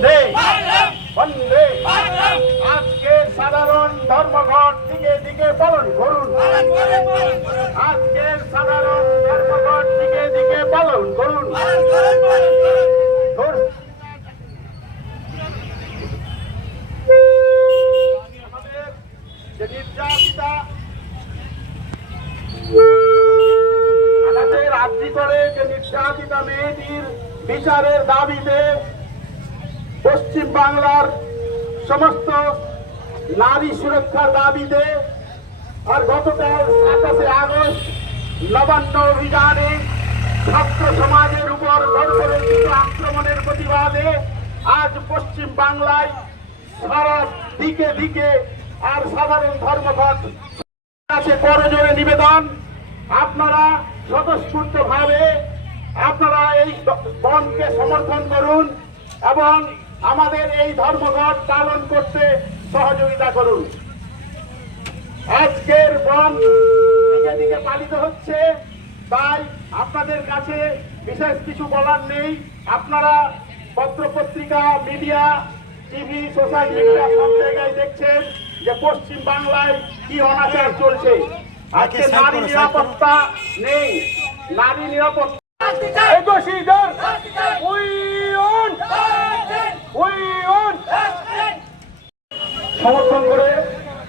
বন্দে বন্দে। আজকে সাধারণ ধর্মঘট দিকে দিকে পালন করুন। আজকের সাধারণ ধর্মঘট দিকে দিকে পালন করুন। আমাদের যে নির্যাতিতা আমাদের আর্জি করে যে নির্যাতিতা মেয়েটির বিচারের দাবিতে পশ্চিম বাংলার সমস্ত নারী সুরক্ষার দাবিতে আর গতকাল 27শে আগস্ট নবান্ন অভিযানে ছাত্র সমাজের উপর বর্বরোচিত আক্রমণের প্রতিবাদে আজ পশ্চিম বাংলায় সারা দিকে দিকে আর সাধারণ ধর্মঘট কাছে করজোড়ে নিবেদন, আপনারা স্বতঃস্ফূর্তভাবে আপনারা এই বনকে সমর্থন করুন এবং আমাদের এই ধর্মঘট পালন করতে সহযোগিতা করুন। আজকের বন দিকে দিকে পালিত হচ্ছে, তাই আপনাদের কাছে বিশেষ কিছু বলার নেই। আপনারা পত্রপত্রিকা, মিডিয়া, টিভি, সোশ্যাল মিডিয়া সব জায়গায় দেখছেন যে পশ্চিম বাংলায় কি অনাচার চলছে। আজকে নারী নিরাপত্তা নেই, নারী নিরাপত্তা সমর্থন করে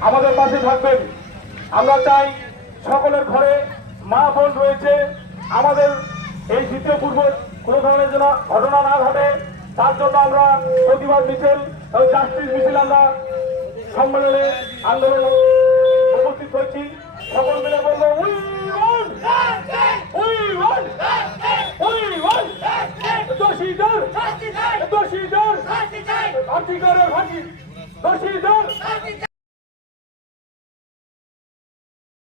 আমাদের পাশে থাকবেন। আমরা চাই সকলের ঘরে মা বোন রয়েছে, আমাদের এই দ্বিতীয় পূর্ব কোনো ধরনের যেন ঘটনা না ঘটে তার জন্য আমরা প্রতিবাদ মিছিল এবং জাস্টিস মিছিল আমরা সম্মেলনে আন্দোলনে উপস্থিত হয়েছি। সকল মিলে বলবো দোষীদের দোষীদের দোষীদের